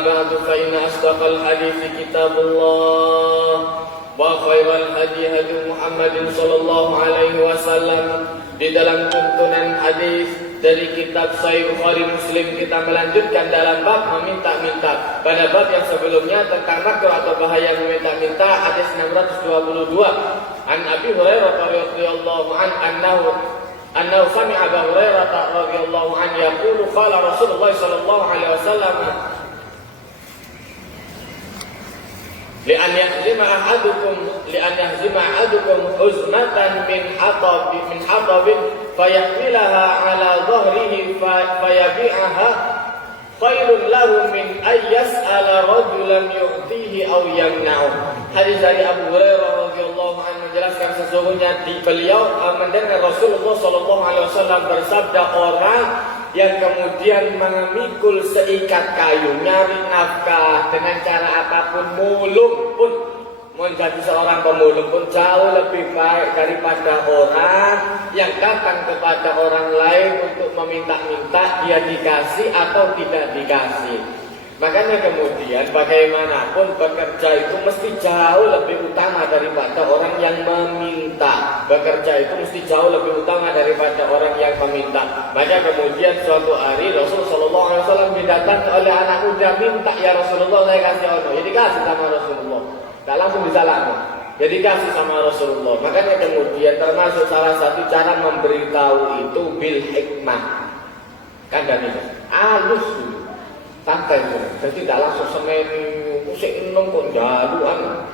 بعد فإن أصدق الحديث كتاب الله وخير الهدي هدي محمد sallallahu alaihi wasallam. Di dalam tuntunan hadis dari kitab Sahih Bukhari Muslim, kita melanjutkan dalam bab meminta-minta. Pada bab yang sebelumnya tentang makruh atau bahaya meminta-minta, hadis 622. An Abi Hurairah radhiyallahu anhu sami'a Abu Hurairah radhiyallahu anhu yaqulu qala Rasulullah sallallahu alaihi wasallam li'an yahzima ahadukum huzmatan min hatabin fayahmilaha ala dhahrihi fayabi'aha khairun lahu min ayyas'ala rajulan yu'tihi aw yamna'u. Hadis dari Abu Hurairah radhiyallahu anhu menjelaskan sesungguhnya beliau mendengar Rasulullah sallallahu alaihi wasallam bersabda, orang yang kemudian memikul seikat kayu, nyari nafkah dengan cara apapun, mulung pun, menjadi seorang pemulung pun jauh lebih baik daripada orang yang datang kepada orang lain untuk meminta-minta dia dikasih atau tidak dikasih. Makanya kemudian bagaimanapun bekerja itu mesti jauh lebih utama daripada orang yang meminta. Bekerja itu mesti jauh lebih utama daripada orang yang meminta. Maka kemudian suatu hari Rasulullah SAW didatangi oleh anak muda, minta, ya Rasulullah saya kasih ono. Ya dikasih sama Rasulullah. Tak langsung disalahkan. Ya dikasih sama Rasulullah. Makanya kemudian termasuk salah satu cara memberitahu itu bil hikmah. Kan dari alus dulu. Santai dulu. Jadi tidak langsung semeni musik enong kok jaluan.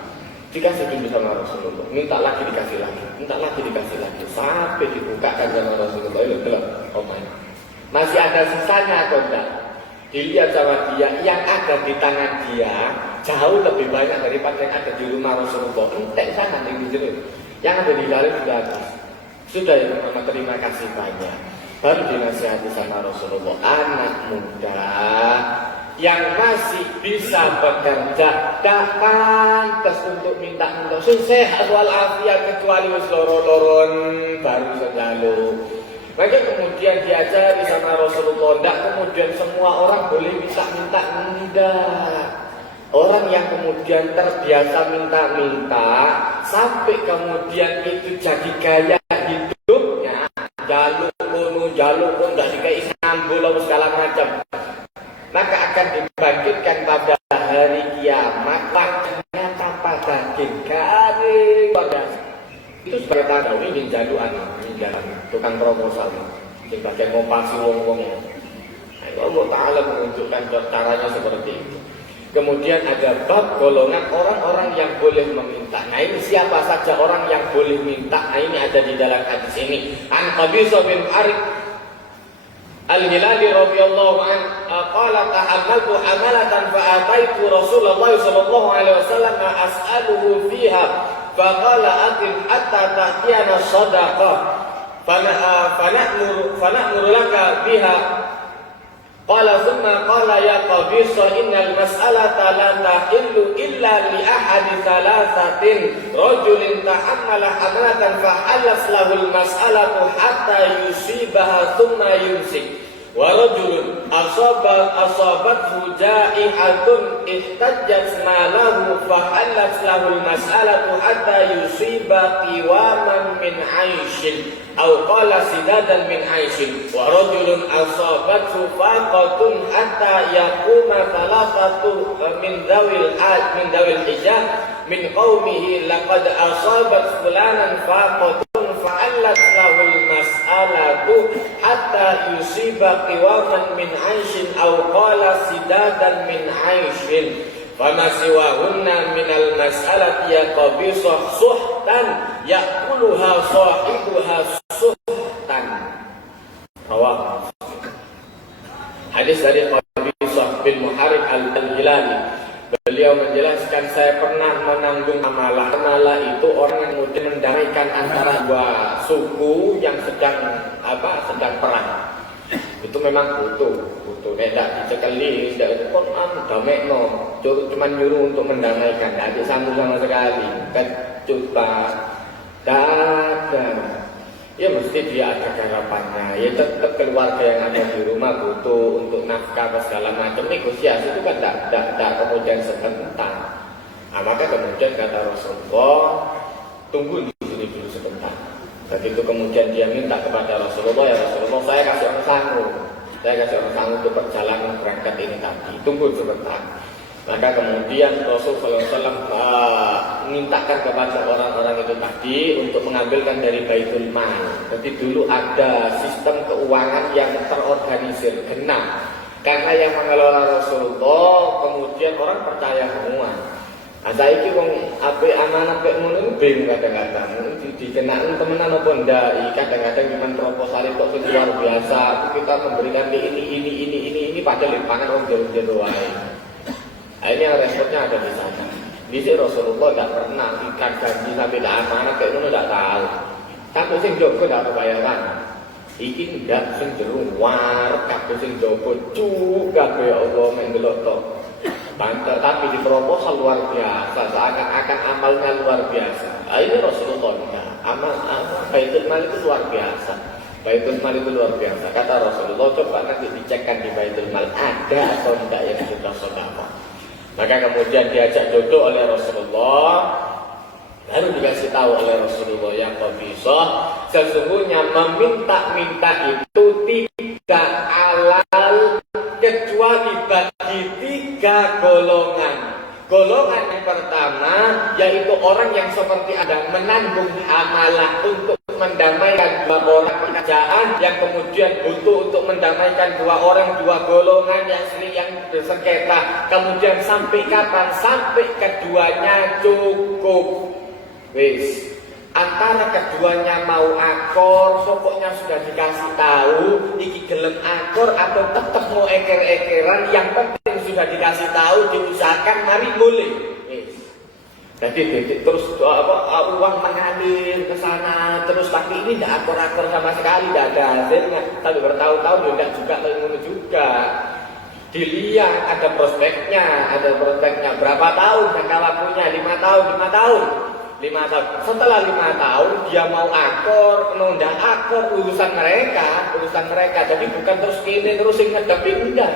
Dikasih dulu sama Rasulullah. Minta lagi dikasih lagi. Minta lagi dikasih lagi. Sampai dibukakan sama Rasulullah. Belum. Masih ada sisanya atau enggak? Dilihat sama dia, yang ada di tangan dia jauh lebih banyak daripada yang ada di rumah Rasulullah. Entek sangat yang di sini. Yang ada di dalam sudah habis. Sudah ya Muhammad, terima kasih banyak. Baru dinasihati sama Rasulullah, anak muda yang masih bisa bekerja tak pantas untuk minta-minta sehat walafiat kecuali loro-loron baru selalu. Maka kemudian diajari sama Rasulullah, tidak kemudian semua orang boleh minta-minta, tidak. Orang yang kemudian terbiasa minta-minta sampai kemudian itu jadi gaya hidupnya, jaluk pun tidak dikai ngambul segala macam, maka akan dibangkitkan pada hari kiamat wajahnya tanpa daging, garing pada. Itu sebagai tanda ingin jaluan, ingin jalan tukang proposal, sebagai ngopasi wong-wong. Allah Ta'ala menunjukkan caranya seperti itu. Kemudian ada bab golongan orang-orang yang boleh meminta. Nah ini siapa saja orang yang boleh minta? Nah ini ada di dalam hadis ini. An Qabisah bin Arik Al-Hilali radhiyallahu anhu qala tahammaltu hamalatan fa ataitu Rasulullah sallallahu alaihi wasallam as'aluhu fiha faqala atim hatta ta'tiyana sadaqah fana'muru laka biha. Qala thumma qala ya Qabisah innal mas'alata la tahillu illa li ahadi thalathatin rajulin tahammala hamalatan fa halas lahul mas'alatu hatta yusibaha thumma yumsik wa rajulun asabathu ja'ihatun ihtajjat malahu fa halas lahul mas'alatu hatta yusiba qiwaman min 'aishin aw qala sidadan min 'aishin wa rajulun asabathu faqatun hatta yaquma thalathatu min dawil hijah min qaumihi laqad asabat fulanan faqatun fa'allat lahul mas'alatu hatta yusiba qiwaman min 'aishin aw qala sidadan min 'aishin fama siwahunna minal mas'alati ya Qabisah suhtan ya'kuluha sahibuha suhtan. Rawah. Hadis dari Qabisah bin Muharib Al-Hilali. Beliau menjelaskan, saya pernah menanggung amalah. Amalah itu orang yang kemudian mendamaikan antara dua suku yang sedang perang. Itu memang butuh. Tidak dicekeli, tidak damai cuma nyuruh untuk mendamaikan, tidak ada sambung sama sekali. Kecuali dagang. ya mesti dia ada garapannya. Ya tetap keluarga yang ada di rumah butuh untuk nafkah segala macam, negosiasi itu kan tidak kemudian sebentar. Nah, maka kemudian kata Rasulullah, tunggu di sini dulu sebentar. Begitu kemudian dia minta kepada Rasulullah, ya Rasulullah, saya kasih orang sanggup untuk perjalanan berangkat ini tadi, tunggu sebentar. Maka kemudian Rasulullah SAW mintakan kepada orang-orang itu tadi untuk mengambilkan dari Baitul Mal. Jadi dulu ada sistem keuangan yang terorganisir, genap. Karena yang mengelola Rasulullah, kemudian orang percaya semua. Nah, saiki wong apik amanah pek ngono bingung kadang-kadang. Dikenakan temenan apa ndak? Kadang-kadang cuma proposal itu luar biasa. Kita memberikan ini padahal limpahan wong jero-jero wae. Nah, ini yang repotnya ada di sana. Di sini Rasulullah tidak pernah ikan janji sampai tidak amanah kayak ngono tidak tahu. Tapi sing jogo tidak kebayaran. Iki ndak sing jero war kabeh sing jogo juga ya Allah mendelok tok. Banter, tapi di proposal luar biasa, seakan-akan amalnya luar biasa. Nah, ini Rasulullah enggak. Amal Baitul Mal itu luar biasa. Baitul Mal itu luar biasa. Kata Rasulullah, coba nanti dicekkan di Baitul Mal ada atau tidak yang sudah sedekah. Maka kemudian diajak duduk oleh Rasulullah, lalu dikasih tahu oleh Rasulullah yang bisa sesungguhnya meminta-minta itu tidak halal kecuali bagi 3 golongan. Golongan yang pertama yaitu orang yang seperti ada menanggung amalah untuk mendamaikan 2 orang pekerjaan yang kemudian butuh untuk mendamaikan 2 orang, 2 golongan yang bersengketa. Kemudian sampai kapan? Sampai keduanya cukup. Wis. Antara keduanya mau akor, pokoknya sudah dikasih tahu, iki gelem akor atau tetap mau eker-ekeran, yang penting sudah dikasih tahu, diusahakan, mari mulai. Jadi terus uang mengalir ke sana, terus tapi ini tidak akor-akor sama sekali, tidak ada hasilnya. Tapi bertahun-tahun tidak juga menunggu juga. Dilihat ada prospeknya, berapa tahun jangka waktunya? 5 tahun. 5 tahun. Setelah 5 tahun dia mau akor, nunda akor, urusan mereka. Jadi bukan terus ini terus ngedepin, enggak.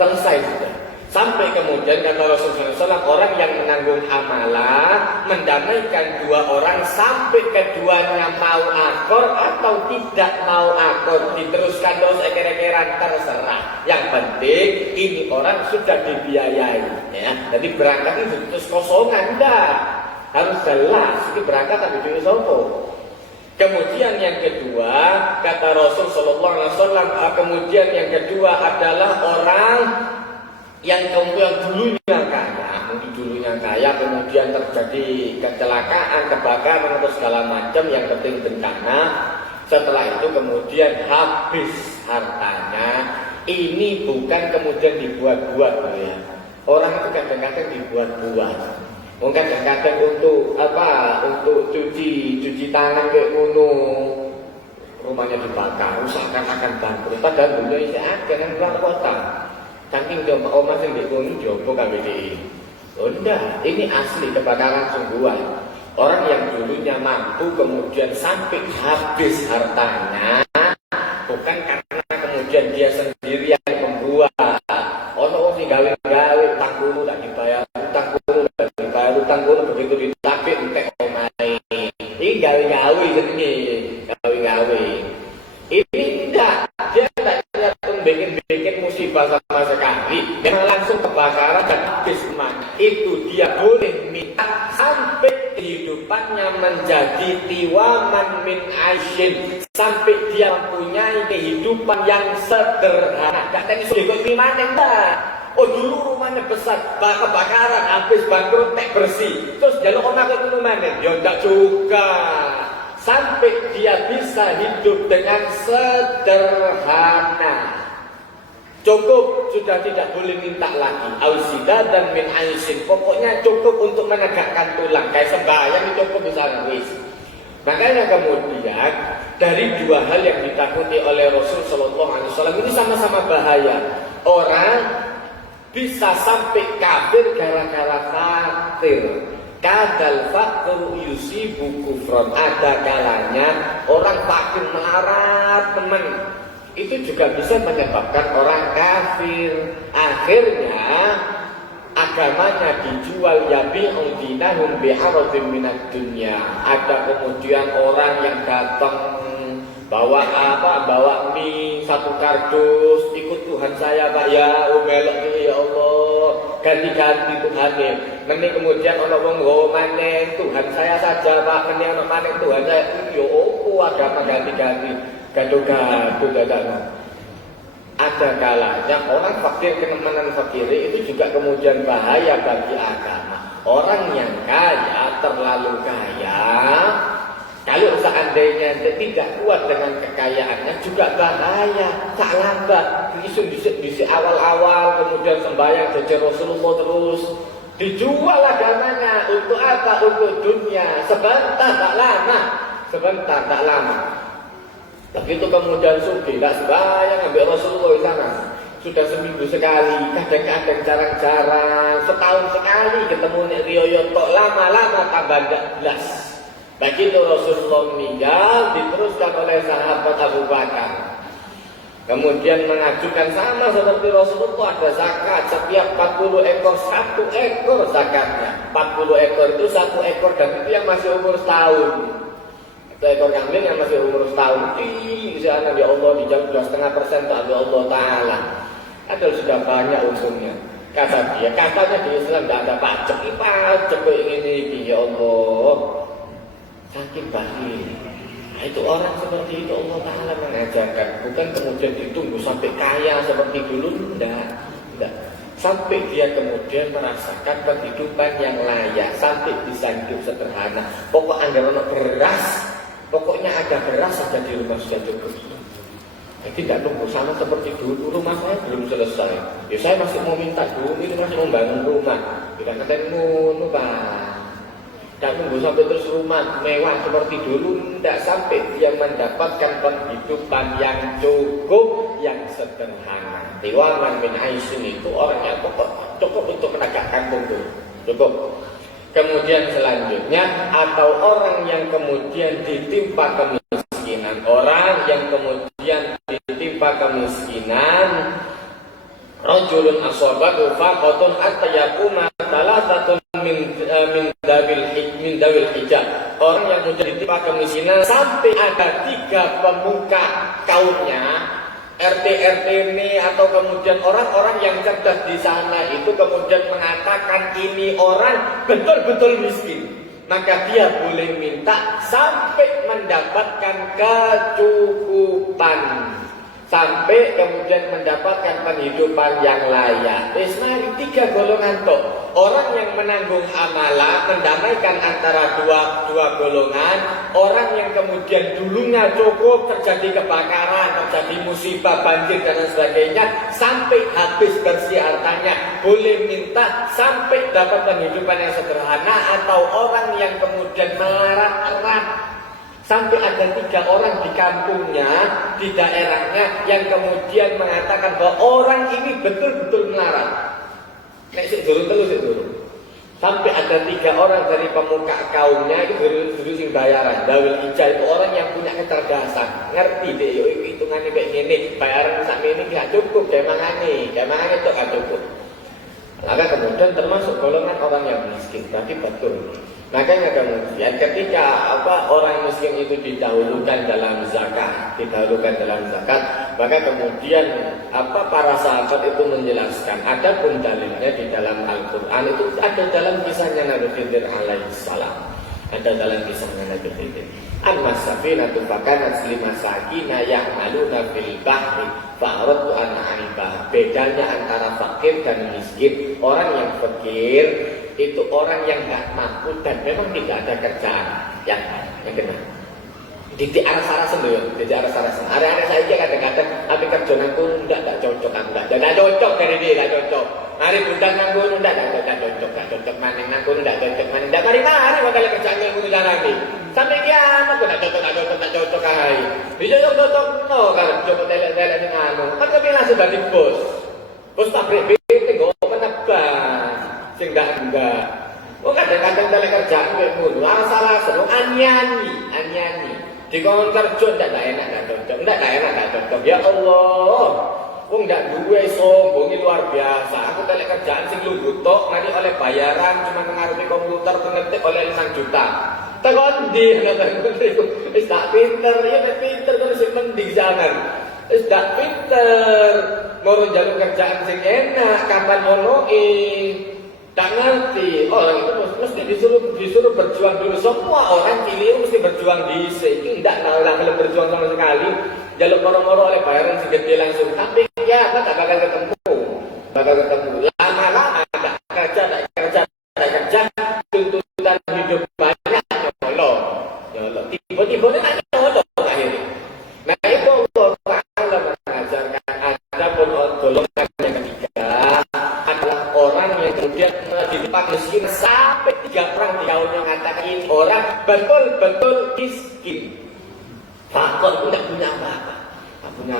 Selesai sudah. Sampai kemudian kata Rasulullah SAW, orang yang menanggung amalah mendamaikan 2 orang sampai keduanya mau akor atau tidak mau akor, diteruskan terus eker-ekeran, terserah. Yang penting ini orang sudah dibiayai, ya. Jadi berangkat itu terus kosongan, enggak. Harus jelas, ini berangkat tapi duit sopo. Kemudian yang kedua, kata Rasul Sallallahu Alaihi Wasallam, kemudian yang kedua adalah orang yang kemudian dulunya kaya, kemudian terjadi kecelakaan, kebakaran atau segala macam, yang penting bencana. Setelah itu kemudian habis hartanya. Ini bukan kemudian dibuat-buat, ya. Orang itu kadang-kadang dibuat-buat. Mungkin kadang-kadang untuk apa? Untuk cuci tangan kayak ngono. Rumahnya dibakar, usahakan akan bangkrut. Padahal dulu isi akan yang keluar kota. Saking coba omah sing ndek ngono jopo KBDI. Oh enggak, ini asli kebakaran sungguhan. Orang yang dulunya mampu kemudian sampai habis hartanya, bukan karena kemudian dia sendiri yang membuat. Ono sing gawe-gawe tanggung tak dibayar, utang kuno begitu ditapik entek omahe. Ini gawe-gawe jenenge, gawe-gawe. Ini tidak, dia tidak bikin musibah sama sekali. Memang langsung kebakaran dan habis emas. Itu dia boleh minta sampai kehidupannya menjadi tiwaman min aisyin, sampai dia mempunyai kehidupan yang sederhana. Gak tadi sudah ikut gimana enggak? Oh dulu rumahnya besar, kebakaran, habis bangkrut, tek bersih. Terus jalur omah ke mana? Ya enggak juga. Sampai dia bisa hidup dengan sederhana. Cukup, sudah tidak boleh minta lagi. Ausida dan min aisin. Pokoknya cukup untuk menegakkan tulang. Kayak sembahyang cukup bisa wis. Makanya kemudian dari 2 hal yang ditakuti oleh Rasul Sallallahu Alaihi Wasallam ini sama-sama bahaya. Orang bisa sampai kafir gara-gara khawatir. kadal faqru yusibu kufron. Ada kalanya orang fakir melarat teman, itu juga bisa menyebabkan orang kafir. Akhirnya agamanya dijual, yabi'u dinahum bi'aradin minad dunya. Ada kemudian orang yang datang bawa mie 1 kardus, ikut Tuhan saya Pak ya, melok ya Allah, ganti-ganti Tuhannya. Nanti kemudian orang wong nggawa maneh Tuhan saya saja Pak, nanti orang maneh Tuhan saya. Yo opo agama ganti-ganti, gaduh-gaduh dadakan. Ada kalanya orang fakir kenemenan fakir itu juga kemudian bahaya bagi agama. Orang yang kaya, terlalu kaya, kalau seandainya tidak kuat dengan kekayaannya juga bahaya. Tak lambat, di awal-awal kemudian sembahyang jajar Rasulullah terus, dijual agamanya untuk apa? Untuk dunia. Sebentar tak lama. Begitu kemudian sugi, tak sembahyang ambil Rasulullah di sana. Sudah seminggu sekali, kadang-kadang jarang-jarang, setahun sekali ketemu nek riyo tok, lama-lama tambah 14. Begitu Rasulullah meninggal, diteruskan oleh sahabat Abu Bakar. Kemudian mengajukan sama seperti Rasulullah, ada zakat setiap 40 ekor 1 ekor zakatnya. 40 ekor itu 1 ekor, dan itu yang masih umur setahun. 1 ekor kambing yang masih umur setahun. Insya Allah ya Allah dijawab 2,5% tak Allah Ta'ala. Ada sudah banyak untungnya. Kata dia, katanya di Islam tidak ada pajak. Pajak ini ya Allah. Sakit bahin. Nah, itu orang seperti itu Allah Ta'ala mengajarkan. Bukan kemudian ditunggu sampai kaya seperti dulu. Tidak. Sampai dia kemudian merasakan kehidupan yang layak. Sampai bisa hidup sederhana. Pokok anggaran beras, pokoknya ada beras saja di rumah sudah cukup. Jadi tidak tunggu sama seperti dulu. Rumah saya belum selesai. Ya saya masih mau minta dulu, ini masih mau bangun rumah. Tidak ketemu Pak. Tak tunggu sampai terus rumah mewah seperti dulu. Tidak, sampai dia mendapatkan penghidupan yang cukup, yang sederhana. Tiwaman min aisyun itu orangnya cukup untuk menegakkan punggung. Cukup. Kemudian selanjutnya, atau orang yang kemudian ditimpa kemiskinan. Orang yang kemudian ditimpa kemiskinan. Rajulun aswabahu faqatun hatta yakuma salasatun min dawil hijab. Orang yang mudah ditimpa kemiskinan sampai ada 3 pemuka kaumnya, RT ini atau kemudian orang-orang yang cerdas di sana itu kemudian mengatakan ini orang betul-betul miskin, maka dia boleh minta sampai mendapatkan kecukupan, sampai kemudian mendapatkan penghidupan yang layak. Mari 3 golongan toh. Orang yang menanggung amalah, mendamaikan antara dua golongan. Orang yang kemudian dulunya cukup, terjadi kebakaran, terjadi musibah, banjir dan sebagainya, sampai habis bersih hartanya, boleh minta sampai dapat penghidupan yang sederhana. Atau orang yang kemudian melarat-erat, sampai ada 3 orang di kampungnya, di daerahnya, yang kemudian mengatakan bahwa orang ini betul-betul melarat. Nek sik dulu. Sampai ada 3 orang dari pemuka kaumnya itu dulu sing bayaran. Dawil ijah itu orang yang punya kecerdasan, ngerti deh, yo hitungannya kayak gini, bayaran sak ini gak cukup, kemangane itu gak cukup. Maka kemudian termasuk golongan orang yang miskin, tapi betul. Makanya kemudian ketika orang miskin itu didahulukan dalam zakat, maka kemudian para sahabat itu menjelaskan, adapun dalilnya di dalam Al-Qur'an itu ada dalam kisahnya Nabi Khidir alaihissalam. Ada dalam kisahnya Nabi Khidir. An-masafinatu fakanat limasakina ya'maluna fil bahri fa'aradtu an a'ibah. Bedanya antara fakir dan miskin. Orang yang fakir itu orang yang tidak mampu dan memang tidak ada kerjaan yang benar. Di arah-arah sendiri, Ada saya aja kadang-kadang, tapi kerjaan aku tidak cocok, tidak cocok dari dia, tidak cocok. Hari budak aku tidak cocok, maning aku tidak cocok, maning. Tidak mari bakal kerjaan yang aku jalani. Sampai kiamat aku tidak cocok hai. Bisa cocok no kalau coba tele-tele dengan anu. Kan kami langsung dari bos pabrik BT nggak menebak. Sing enggak. Oh kadang-kadang telepon kerjaan kayak mulu. Salah satu anyani. Di kawan kerja ndak enak ndak cocok. Ndak enak ndak cocok. Ya Allah. Wong ndak duwe sombong luar biasa. Aku telek kerjaan sing lungguh tok, nanti oleh bayaran cuma ngaruhi komputer ngetik oleh 5 juta. Tekan ndi ngono wis tak pinter, ya pinter terus sing mending jangan. Wis tak pinter. Mau njaluk kerjaan sing enak, kapan ngonoe. Tak ngerti. Orang itu mesti disuruh berjuang dulu. Semua orang keliru mesti berjuang di sini. Tidak kalau berjuang sama sekali. Jaluk moro-moro oleh bayaran segede langsung. Tapi ya, tak bakal ketemu. Lama-lama tak kerja. Tuntutan hidup banyak. Nyolong. Tiba-tiba ini tak nyolong akhirnya. Nah itu Allah Ta'ala mengajarkan. Ada pun golongan yang ketiga adalah orang yang kemudian di tempat miskin sampai 3 perang di tahunnya ngatakan orang betul-betul miskin. Fakir itu tidak punya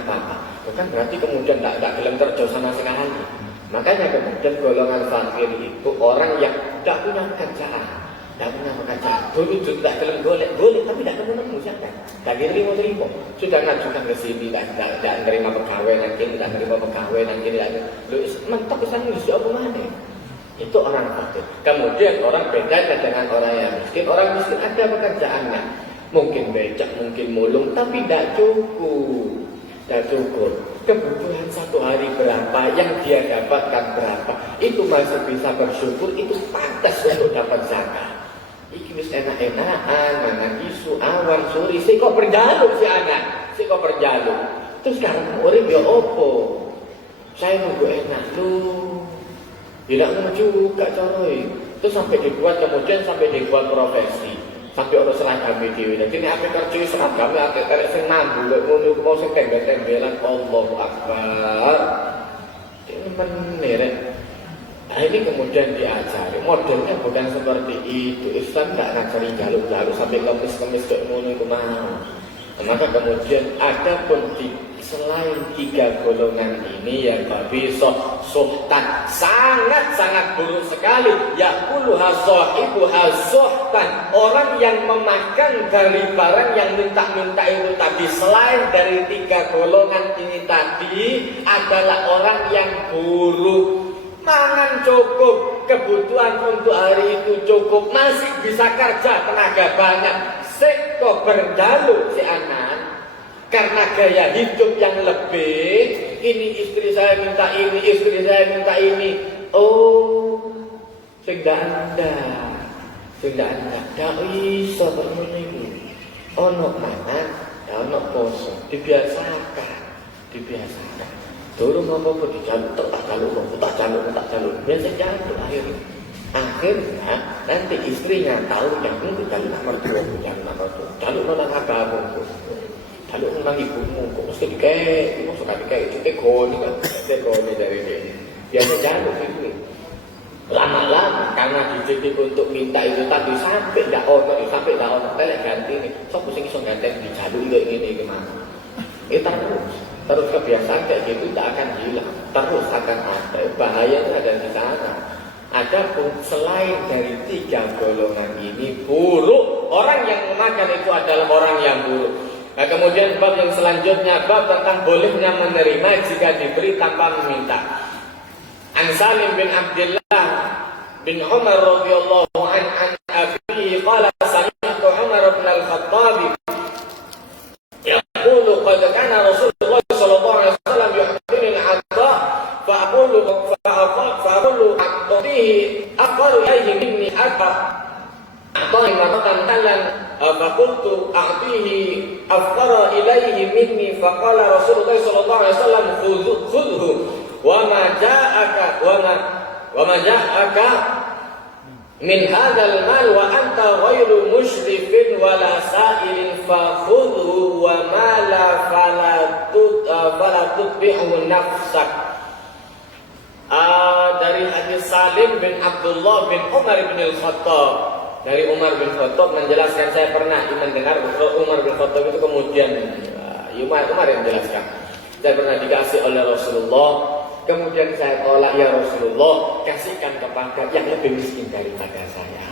apa-apa. Bukan berarti kemudian tidak dalam kerja sana sekali. Makanya kemudian golongan fakir itu orang yang tidak punya pekerjaan. Dulu juga dalam golek tapi tidak ketemu siapa. Tak terima. Sudah ngajukan ke sini tidak terima pegawai nanti tidak terima pegawai nanti tidak. Mentok ke sana apa mana? Itu orang fakir. Kemudian orang beda dengan orang yang miskin. Orang miskin ada pekerjaannya. Mungkin becak, mungkin mulung, tapi tidak cukup. Kebutuhan satu hari berapa, yang dia dapatkan berapa, itu masih bisa bersyukur, itu pantas untuk dapat zakat. Iki wis enak-enakan, mangan isu, awan, suri, si kok berjaluk si anak, Terus sekarang urip ya opo? Saya nunggu enak lu. Tidak mau juga coroi. Terus sampai dibuat profesi. Sampai orang seragam video. Jadi ini apa kerja seragam, apa kerja sing mambu, mau sing tembel-tembelan, Allahu Akbar. Ini meneret. Nah ini kemudian diajari. Modelnya bukan seperti itu. Islam tidak ngajari jaluk-jaluk sampai kemis-kemis ke ngono itu mau. Maka kemudian ada pun selain 3 golongan ini yang bisa suhtan sangat buruk sekali. Yaquluha sahibuha suhtan. Orang yang memakan dari barang yang minta-minta itu tadi, selain dari 3 golongan ini tadi, adalah orang yang buruk. Mangan cukup, kebutuhan untuk hari itu cukup, masih bisa kerja, tenaga banyak. Seko berjaluk si anak karena gaya hidup yang lebih. Ini istri saya minta ini, Oh, sudah anda, dak iso bermuni. Ono mangan, ono poso, dibiasakan. Turun apa-apa dijaluk, tak jaluk. Biasa jaluk akhirnya nanti istrinya tahu yang itu jaluk nomor 2, jaluk nomor apa jaluk nomor ibumu, kok mesti dikei, suka dikei, tegoni dari dia. Biasa jaluk itu. Lama-lama karena dididik untuk minta itu tadi sampai tidak ono, telek ganti nih. Sopo sing iso ganti dijaluk ini gimana? Terus kebiasaan kayak gitu tidak akan hilang, terus akan ada. Bahayanya ada di sana. Adapun selain dari 3 golongan ini buruk, orang yang memakan itu adalah orang yang buruk. Nah kemudian bab yang selanjutnya, bab tentang bolehnya menerima jika diberi tanpa meminta. An Salim bin Abdullah bin Umar radhiyallahu an abihi qala sami'tu Umar bin al-Khattab yaqulu qad kana Rasulullah sallallahu alaihi wasallam yu'tini al-'ata fa'aqulu a'tihi aqaru ilayhi minni a'tahi maratan talan faqultu a'tihi afqara ilayhi minni faqala Rasulullah sallallahu alaihi wasallam khudhu wa ma ja'aka min hadzal mal wa anta ghairu musyrifin wala sa'ilin fa khudhu wa ma la fala tutbi'u nafsak. Dari hadis Salim bin Abdullah bin Umar bin al-Khattab. Dari Umar bin Khattab menjelaskan, saya pernah mendengar Umar bin Khattab itu kemudian Umar yang menjelaskan, saya pernah dikasih oleh Rasulullah. Kemudian saya tolak, ya Rasulullah, kasihkan kepada yang lebih miskin daripada saya.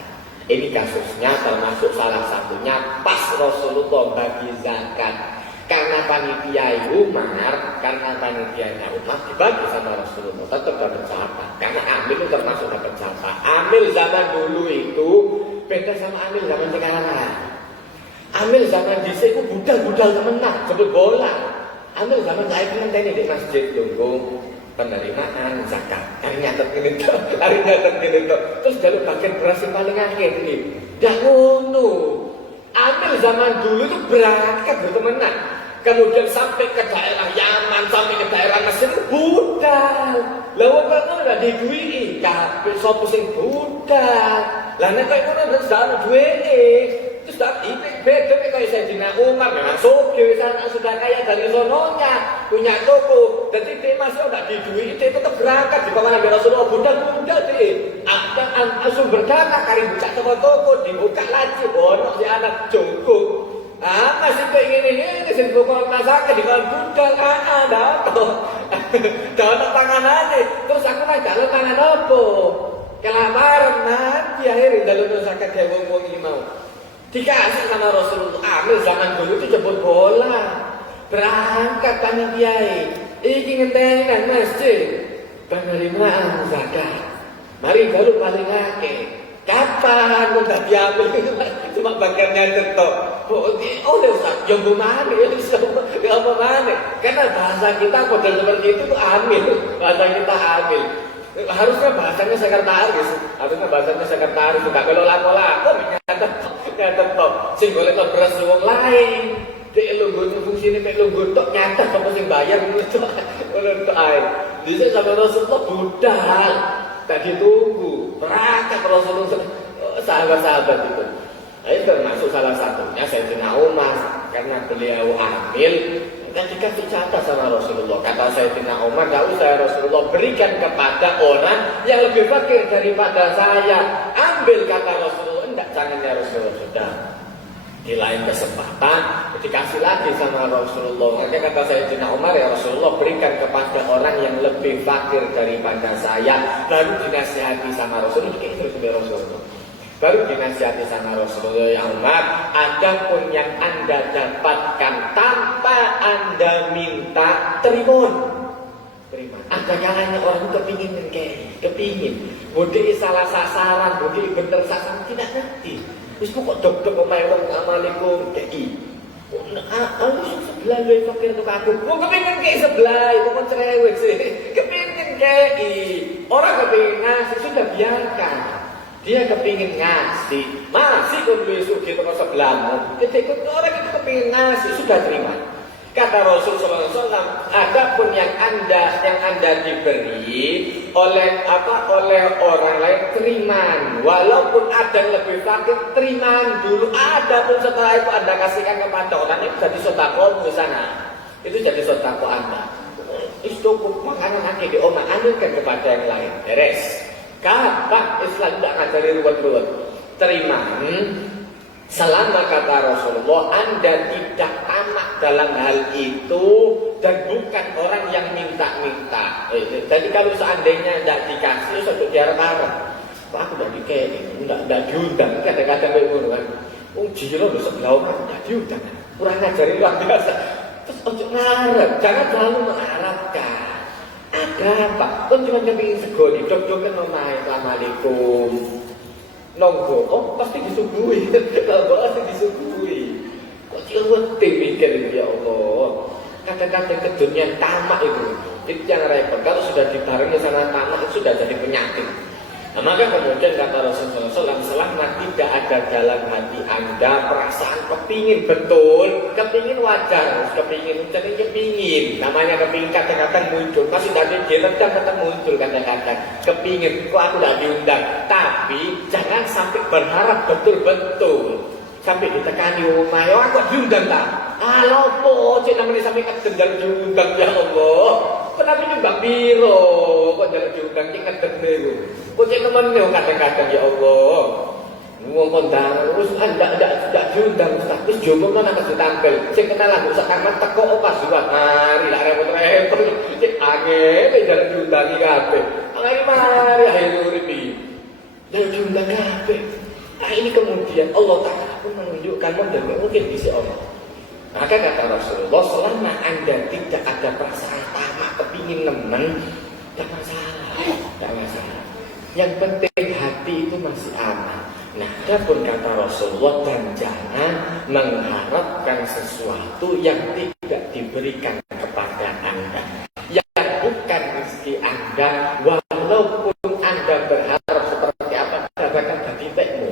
Ini kasusnya termasuk salah satunya pas Rasulullah bagi zakat. Karena panitia Umar dibagi sama Rasulullah, tetap dapat jatah. Karena amil itu termasuk dapat jatah. Amil zaman dulu itu beda sama amil zaman sekarang. Amil zaman dhisik itu budal-budal temenan, jemput bola. Amil zaman saya ini di masjid tunggu penerimaan zakat. Hari nyatet gini tuh, terus jalur bagian beras yang paling akhir ini. Dah ngono. Amil zaman dulu itu berangkat bertemenan. Kemudian sampai ke daerah Yaman, sampai ke daerah Mesir itu budal. Lah wong kok ora diduwi kabeh sapa sing budal. Lah nek kok ngono terus ana duweke. Terus tak beda kayak Sayyidina Umar memang sugih sudah kaya dari sononya, punya toko. Jadi dia masih enggak diduwi, dia tetap berangkat di pamanah Rasulullah budal-budal dia. Apa sumber dana kari buka toko dibuka laci ono si anak cukup. Masih kayak gini sing pokok masakan di dalam budal dapat tangan aja. Terus aku nanya dalam tangan apa? Kelamaran nanti akhirnya dalam masakan kayak wong-wong ini mau dikasih sama Rasulullah. Amil zaman dulu itu jemput bola, berangkat panitia. Iki ngenteni nang masjid penerimaan zakat. Mari baru paling akeh. Kapan kok gak diambil? Cuma bagiannya nyetok. Oh, Ustaz, yang gimana ya apa mana? Karena bahasa kita model seperti itu tuh amil. Bahasa kita amil. Harusnya bahasanya sekretaris. Enggak kelola-kelola. Nyatet tok. Sing golek tok beras wong lain. Dek lungguh fungsine mek lungguh tok nyatet apa sing bayar ngono tok. Ngono tok ae. Dhisik sampe Rasulullah budal. Tak ditunggu, berangkat Rasulullah sahabat-sahabat itu. Nah, itu termasuk salah satunya Sayyidina Umar karena beliau amil dan dikasih catat sama Rasulullah. Kata Sayyidina Umar, "Enggak usah Rasulullah, berikan kepada orang yang lebih fakir daripada saya." Ambil kata Rasulullah, enggak, jangan ya Rasulullah, sudah. Di lain kesempatan dikasih lagi sama Rasulullah. Maka kata Sayyidina Umar, ya Rasulullah, berikan kepada orang yang lebih fakir daripada saya. Baru dinasihati sama Rasulullah. Terus Rasulullah baru dinasihati sama Rasulullah, ya Umar, adapun yang Anda dapatkan tanpa Anda minta, terima. Ada kalanya orang kepingin kepingin. Budi salah sasaran, budi bener sasaran, tidak ngerti. Wis kok dok-dok omahe wong Assalamualaikum kei. Aku sebelah luwih fakir untuk aku. Wong kepengin kei sebelah itu kok cerewet sih. Kepengin kei. Orang kepengin ngasih sudah biarkan. Dia kepengin ngasih. Masih kok luwih sugih kok sebelahmu. Ketika orang itu kepengin ngasih sudah terima. Kata Rasulullah SAW, adapun yang anda diberi oleh orang lain terimaan, walaupun ada yang lebih fakir terimaan dulu. Adapun setelah itu anda kasihkan kepada orang itu jadi sedekah di sana, itu jadi sedekah anda. Itu cukup makanan akhir di omah, ambilkan kepada yang lain. Beres. Kapan Islam tidak ngajari ruwet-ruwet? Terimaan. Selama kata Rasulullah, Anda tidak tamak dalam hal itu dan bukan orang yang minta-minta. Jadi kalau seandainya tidak dikasih, suatu diharap-harap. Pak, aku tidak dikasih, tidak diundang. Kadang-kadang begitu kan. Jiro lu sebelah orang tidak diundang. Kurang ngajarin luar biasa. Terus ojo ngarep, jangan terlalu mengharapkan. Ada apa? Kan cuma kepingin segoni, dok-dokan omahe, Assalamualaikum. Nonggo, oh pasti disuguhi, pasti disuguhi. Kok cilwete mikir ya Allah. Kadang-kadang kedunian tamak itu yang repot. Kalau sudah dibarengi sama tamak itu sudah jadi penyakit. Nah, maka kemudian kata Rasulullah SAW, selama tidak ada dalam hati Anda perasaan kepingin betul, kepingin wajar, kepingin jadi kepingin. Namanya kepingin kadang-kadang muncul, masih dari diredam tetap muncul kadang-kadang. Kepingin, kok aku tidak diundang. Tapi jangan sampai berharap betul-betul. Sampai ditekani, oh mayo aku diundang tak? Lopo, cik namanya sampai kedengar diundang ya Allah. Kenapa nyumbang biro? Kok jalan diundang cik kedengar? Kok cik temennya kadang-kadang ya Allah. Ngomong kondang, terus tidak diundang. Terus jombong mana kasih tampil. Cik kenal lagu sekarang teko pas buat mari lah repot-repot. Cik angin, jalan diundangi kabeh. Mari akhir uripi. Jalan diundang kabeh. Nah ini kemudian Allah Ta'ala pun menunjukkan model mungkin isi Allah. Maka kata Rasulullah, selama Anda tidak ada perasaan tamak, kepingin nemen, tidak masalah, tidak masalah. Yang penting hati itu masih aman. Nah, adapun kata Rasulullah, dan jangan mengharapkan sesuatu yang tidak diberikan kepada Anda, yang bukan rezeki Anda, walaupun Anda berharap seperti apa, bahkan dari pekmu.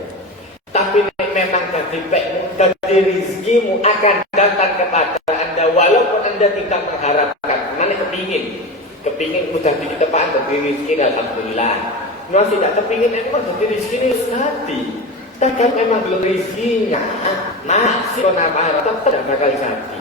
Tapi memang dari pekmu, dari rezekimu akan datang kepada Anda, walaupun Anda tidak mengharapkan. Mana kepingin udah ditepaan dari rezeki, alhamdulillah. Nah, tidak kepingin emang dari rezeki ini hati. Takkan memang belum rezekinya, masih kenapa tetap bakal hati.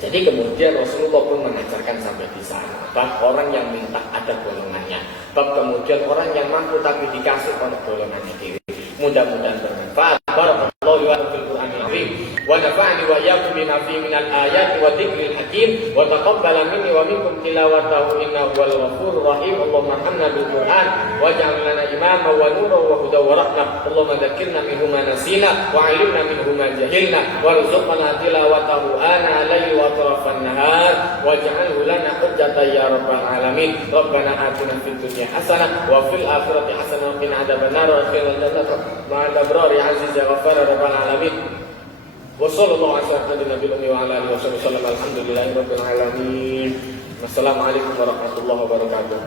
Jadi kemudian Rasulullah pun mengajarkan sampai di sana. Bab orang yang minta ada golongannya. Bab kemudian orang yang mampu tapi dikasih oleh golongannya diri. Mudah-mudahan bermanfaat. Barakallahu wa fil Qur'anil azim. Wa nafa'ani wa iyyakum bima fihi minal ayati wa dzikril hakim. Wa taqabbala minni wa minkum tilawatahu innahu wal ghafurur rahim. Allahumma arhamna bil Qur'an waj'al lana imama wa nuran wa hudan wa rahmah. Allahumma dzakkirna minhu ma nasina wa 'allimna minhu ma jahilna warzuqna tilawatahu ana al-laili wa atrafan nahar waj'alhu lana hujjatan ya rabbal alamin. Rabbana atina fid dunya hasanah wa fil akhirati hasanah wa qina adzabannar wa qina jannata ma'al abrar ya aziz ya ghaffar ya rabbal alamin. Wa sallallahu alaihi wa sallam wa ala alihi wa sallam alhamdulillahi rabbil alamin. Wassalamualaikum warahmatullahi wabarakatuh.